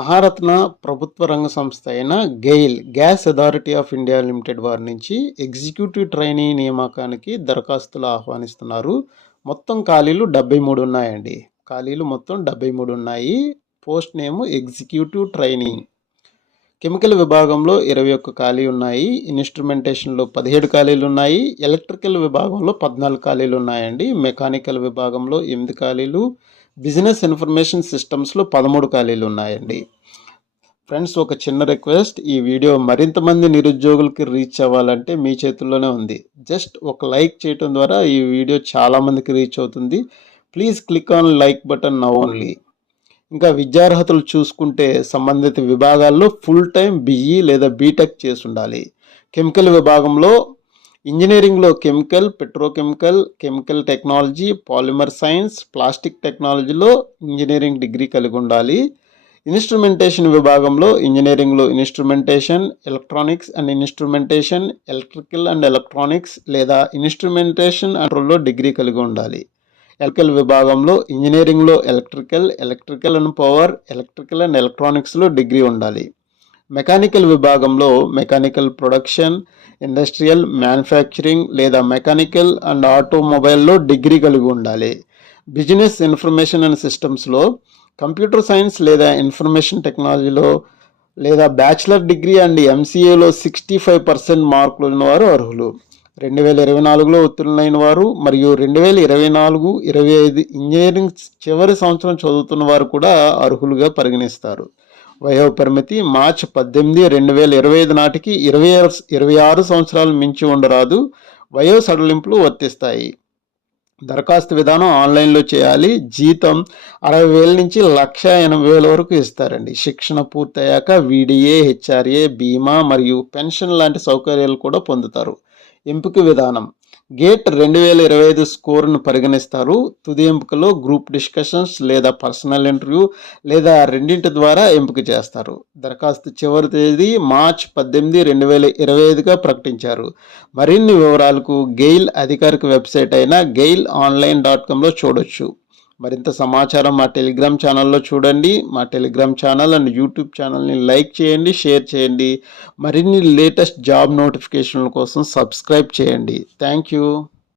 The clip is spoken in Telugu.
మహారత్న ప్రభుత్వ రంగ సంస్థ అయిన GAIL gas authority of India limited వారి నుంచి ఎగ్జిక్యూటివ్ ట్రైనీ నియామకానికి దరఖాస్తులు ఆహ్వానిస్తున్నారు. మొత్తం ఖాళీలు 73 ఉన్నాయండి. ఖాళీలు మొత్తం 73 ఉన్నాయి. Post name executive trainee. Chemical విభాగంలో 21 ఖాళీ ఉన్నాయి. ఇన్స్ట్రుమెంటేషన్లో 17 ఖాళీలు ఉన్నాయి. ఎలక్ట్రికల్ విభాగంలో 14 ఖాళీలు ఉన్నాయండి. మెకానికల్ విభాగంలో 8 ఖాళీలు. బిజినెస్ ఇన్ఫర్మేషన్ సిస్టమ్స్లో 13 ఖాళీలు ఉన్నాయండి. ఫ్రెండ్స్, ఒక చిన్న రిక్వెస్ట్, ఈ వీడియో మరింత మంది నిరుద్యోగులకి రీచ్ అవ్వాలంటే మీ చేతుల్లోనే ఉంది. జస్ట్ ఒక లైక్ చేయడం ద్వారా ఈ వీడియో చాలామందికి రీచ్ అవుతుంది. Please click on like button now only. ఇంకా విద్యార్హతలు చూసుకుంటే సంబంధిత విభాగాల్లో ఫుల్ టైం BE లేదా బీటెక్ చేసి ఉండాలి. కెమికల్ విభాగంలో ఇంజనీరింగ్లో chemical, petrochemical, chemical technology, polymer science, plastic టెక్నాలజీలో ఇంజనీరింగ్ డిగ్రీ కలిగి ఉండాలి. ఇన్స్ట్రుమెంటేషన్ విభాగంలో ఇంజనీరింగ్లో instrumentation, electronics and instrumentation, electrical and electronics లేదా ఇన్స్ట్రుమెంటేషన్ అండ్లో డిగ్రీ కలిగి ఉండాలి. ఎలక్ట్రికల్ విభాగంలో ఇంజనీరింగ్లో electrical and power, electrical and ఎలక్ట్రానిక్స్లో డిగ్రీ ఉండాలి. మెకానికల్ విభాగంలో మెకానికల్ ప్రొడక్షన్, ఇండస్ట్రియల్, మ్యానుఫ్యాక్చరింగ్ లేదా మెకానికల్ అండ్ ఆటోమొబైల్లో డిగ్రీ కలిగి ఉండాలి. బిజినెస్ ఇన్ఫర్మేషన్ అండ్ సిస్టమ్స్లో కంప్యూటర్ సైన్స్ లేదా ఇన్ఫర్మేషన్ టెక్నాలజీలో లేదా బ్యాచిలర్ డిగ్రీ అండ్ MCAలో 65% మార్కులు ఉన్నవారు అర్హులు. 2024లో ఉత్తీర్ణులైన వారు మరియు 2024-25 ఇంజనీరింగ్ చివరి సంవత్సరం చదువుతున్న వారు కూడా అర్హులుగా పరిగణిస్తారు. వయోపరిమితి మార్చి 18, 2025 నాటికి 26 సంవత్సరాలు మించి ఉండరాదు. వయో సడలింపులు వర్తిస్తాయి. దరఖాస్తు విధానం ఆన్లైన్లో చేయాలి. జీతం 60,000 నుంచి 1,80,000 వరకు ఇస్తారండి. శిక్షణ పూర్తయ్యాక VDA, HRA, బీమా మరియు పెన్షన్ లాంటి సౌకర్యాలు కూడా పొందుతారు. ఎంపిక విధానం: గేట్ 2025 స్కోర్ను పరిగణిస్తారు. తుది ఎంపికలో గ్రూప్ డిస్కషన్స్ లేదా పర్సనల్ ఇంటర్వ్యూ లేదా రెండింటి ద్వారా ఎంపిక చేస్తారు. దరఖాస్తు చివరి తేదీ మార్చి 18, 2025గా ప్రకటించారు. మరిన్ని వివరాలకు గెయిల్ అధికారిక వెబ్సైట్ అయిన geileonline.comలో చూడొచ్చు. మరింత సమాచారం మా టెలిగ్రామ్ ఛానల్లో చూడండి. మా టెలిగ్రామ్ ఛానల్ అండ్ యూట్యూబ్ ఛానల్ని లైక్ చేయండి, షేర్ చేయండి. మరిన్ని లేటెస్ట్ జాబ్ నోటిఫికేషన్ల కోసం సబ్స్క్రైబ్ చేయండి. Thank you.